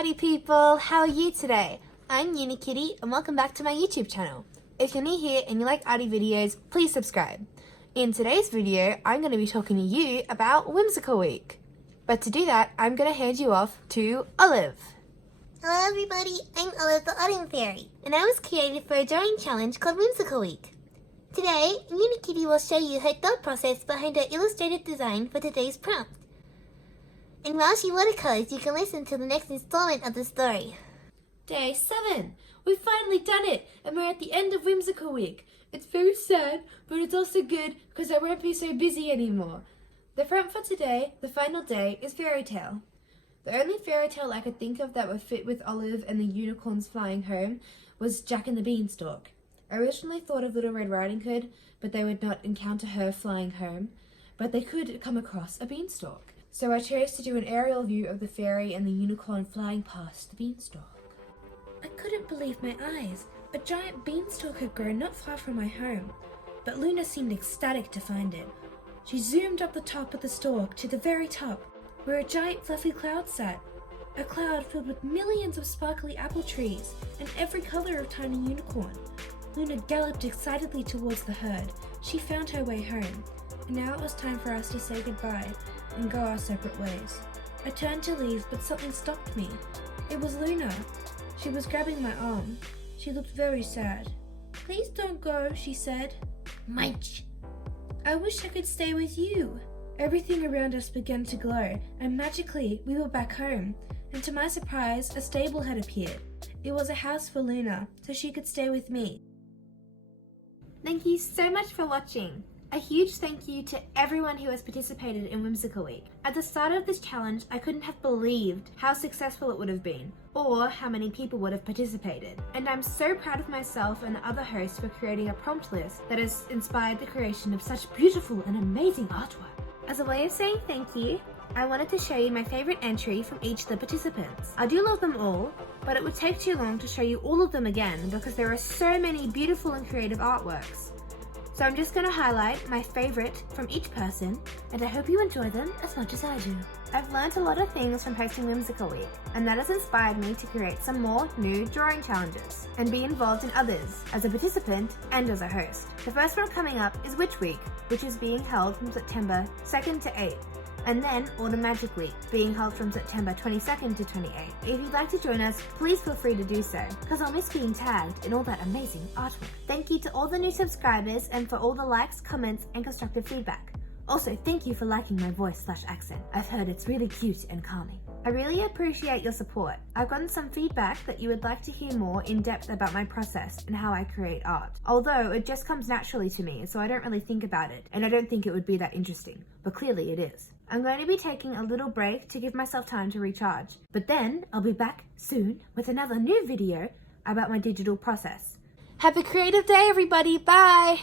party people! How are you today? I'm Unikitty and welcome back to my YouTube channel. If you're new here and you like arty videos, please subscribe. In today's video, I'm going to be talking to you about Whimsical Week. But to do that, I'm going to hand you off to Olive. Hello everybody, I'm Olive the Autumn Fairy, and I was created for a drawing challenge called Whimsical Week. Today, Unikitty will show you her thought process behind her illustrated design for today's prompt. And while she watercolors, you can listen to the next installment of the story. Day 7! We've finally done it, and we're at the end of Whimsical Week. It's very sad, but it's also good because I won't be so busy anymore. The prompt for today, the final day, is Fairytale. The only fairytale I could think of that would fit with Olive and the unicorns flying home was Jack and the Beanstalk. I originally thought of Little Red Riding Hood, but they would not encounter her flying home, but they could come across a beanstalk. So I chose to do an aerial view of the fairy and the unicorn flying past the beanstalk. I couldn't believe my eyes. A giant beanstalk had grown not far from my home, but Luna seemed ecstatic to find it. She zoomed up the top of the stalk to the very top, where a giant fluffy cloud sat. A cloud filled with millions of sparkly apple trees and every color of tiny unicorn. Luna galloped excitedly towards the herd. She found her way home, and now it was time for us to say goodbye and go our separate ways. I turned to leave, but something stopped me. It was Luna. She was grabbing my arm. She looked very sad. "Please don't go," she said. "Munch." "I wish I could stay with you." Everything around us began to glow, and magically we were back home. And to my surprise, a stable had appeared. It was a house for Luna, so she could stay with me. Thank you so much for watching. A huge thank you to everyone who has participated in Whimsical Week. At the start of this challenge, I couldn't have believed how successful it would have been, or how many people would have participated. And I'm so proud of myself and the other hosts for creating a prompt list that has inspired the creation of such beautiful and amazing artwork. As a way of saying thank you, I wanted to show you my favorite entry from each of the participants. I do love them all, but it would take too long to show you all of them again because there are so many beautiful and creative artworks. So I'm just going to highlight my favorite from each person, and I hope you enjoy them as much as I do. I've learned a lot of things from hosting Whimsical Week, and that has inspired me to create some more new drawing challenges and be involved in others as a participant and as a host. The first one coming up is Witch Week, which is being held from September 2nd to 8th. And then Autumn Magic Week, being held from September 22nd to 28th. If you'd like to join us, please feel free to do so, because I'll miss being tagged in all that amazing artwork. Thank you to all the new subscribers and for all the likes, comments, and constructive feedback. Also, thank you for liking my voice/accent. I've heard it's really cute and calming. I really appreciate your support. I've gotten some feedback that you would like to hear more in depth about my process and how I create art. Although it just comes naturally to me, so I don't really think about it, and I don't think it would be that interesting, but clearly it is. I'm going to be taking a little break to give myself time to recharge, but then I'll be back soon with another new video about my digital process. Have a creative day, everybody. Bye!